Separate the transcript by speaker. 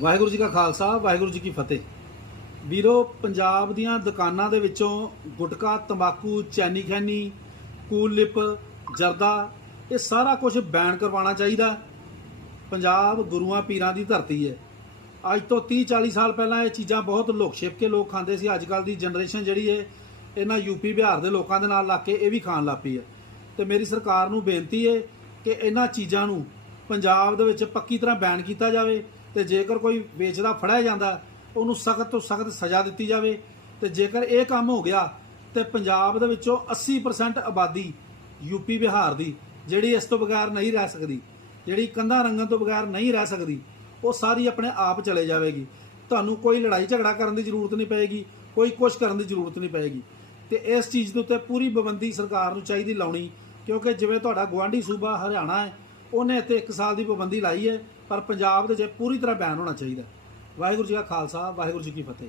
Speaker 1: ਵਾਹਿਗੁਰੂ ਜੀ ਕਾ ਖਾਲਸਾ, ਵਾਹਿਗੁਰੂ ਜੀ ਕੀ ਫਤਿਹ। ਵੀਰੋ, ਪੰਜਾਬ ਦੀਆਂ ਦੁਕਾਨਾਂ ਦੇ ਵਿੱਚੋਂ ਗੁਟਕਾ, ਤੰਬਾਕੂ, ਚੈਨੀ ਖੈਨੀ, ਕੂਲ ਲਿਪ, ਜਰਦਾ, ਇਹ ਸਾਰਾ ਕੁਝ ਬੈਨ ਕਰਵਾਉਣਾ ਚਾਹੀਦਾ। ਪੰਜਾਬ ਗੁਰੂਆਂ ਪੀਰਾਂ ਦੀ ਧਰਤੀ ਹੈ। ਅੱਜ ਤੋਂ 30 40 ਸਾਲ ਪਹਿਲਾਂ ਇਹ ਚੀਜ਼ਾਂ ਬਹੁਤ ਲੋਕ ਛਿਪ ਕੇ ਲੋਕ ਖਾਂਦੇ ਸੀ। ਅੱਜ ਕੱਲ ਦੀ ਜਨਰੇਸ਼ਨ ਜਿਹੜੀ ਹੈ, ਇਹਨਾਂ ਯੂਪੀ, ਬਿਹਾਰ ਦੇ ਲੋਕਾਂ ਦੇ ਨਾਲ ਲੱਗ ਕੇ ਇਹ ਵੀ ਖਾਣ ਲੱਗ ਪਈ ਹੈ। ਤੇ ਮੇਰੀ ਸਰਕਾਰ ਨੂੰ ਬੇਨਤੀ ਹੈ ਕਿ ਇਹਨਾਂ ਚੀਜ਼ਾਂ ਨੂੰ ਪੰਜਾਬ ਦੇ ਵਿੱਚ ਪੱਕੀ ਤਰ੍ਹਾਂ ਬੈਨ ਕੀਤਾ ਜਾਵੇ। ਤੇ ਜੇਕਰ ਕੋਈ ਵੇਚਦਾ, ਫੜਿਆ ਜਾਂਦਾ, ਉਹਨੂੰ ਸਖਤ ਤੋਂ ਸਖਤ ਸਜ਼ਾ ਦਿੱਤੀ ਜਾਵੇ। ਤੇ ਜੇਕਰ ਇਹ ਕੰਮ ਹੋ ਗਿਆ, ਤੇ ਪੰਜਾਬ ਦੇ ਵਿੱਚੋਂ 80% ਆਬਾਦੀ ਯੂਪੀ ਬਿਹਾਰ ਦੀ, ਜਿਹੜੀ ਇਸ ਤੋਂ ਬਗੈਰ ਨਹੀਂ ਰਹਿ ਸਕਦੀ, ਜਿਹੜੀ ਕੰਧਾਂ ਰੰਗਣ ਤੋਂ ਬਗੈਰ ਨਹੀਂ ਰਹਿ ਸਕਦੀ, ਉਹ ਸਾਰੀ ਆਪਣੇ ਆਪ ਚਲੇ ਜਾਵੇਗੀ। ਤੁਹਾਨੂੰ ਕੋਈ ਲੜਾਈ ਝਗੜਾ ਕਰਨ ਦੀ ਜ਼ਰੂਰਤ ਨਹੀਂ ਪਏਗੀ, ਕੋਈ ਕੁਛ ਕਰਨ ਦੀ ਜ਼ਰੂਰਤ ਨਹੀਂ ਪਏਗੀ। ਤੇ ਇਸ ਚੀਜ਼ ਦੇ ਉੱਤੇ ਪੂਰੀ ਪਾਬੰਦੀ ਸਰਕਾਰ ਨੂੰ ਚਾਹੀਦੀ ਲਾਉਣੀ, ਕਿਉਂਕਿ ਜਿਵੇਂ ਤੁਹਾਡਾ ਗਵਾਂਢੀ ਸੂਬਾ ਹਰਿਆਣਾ ਹੈ, ਉਹਨੇ ਇੱਥੇ 1 ਸਾਲ ਦੀ ਪਾਬੰਦੀ ਲਾਈ ਹੈ। ਪਰ ਪੰਜਾਬ ਦੇ ਜੇ ਪੂਰੀ ਤਰ੍ਹਾਂ ਬੈਨ ਹੋਣਾ ਚਾਹੀਦਾ ਵਾਹਿਗੁਰੂ ਜੀ ਕਾ ਖਾਲਸਾ, ਵਾਹਿਗੁਰੂ ਜੀ ਕੀ ਫਤਿਹ।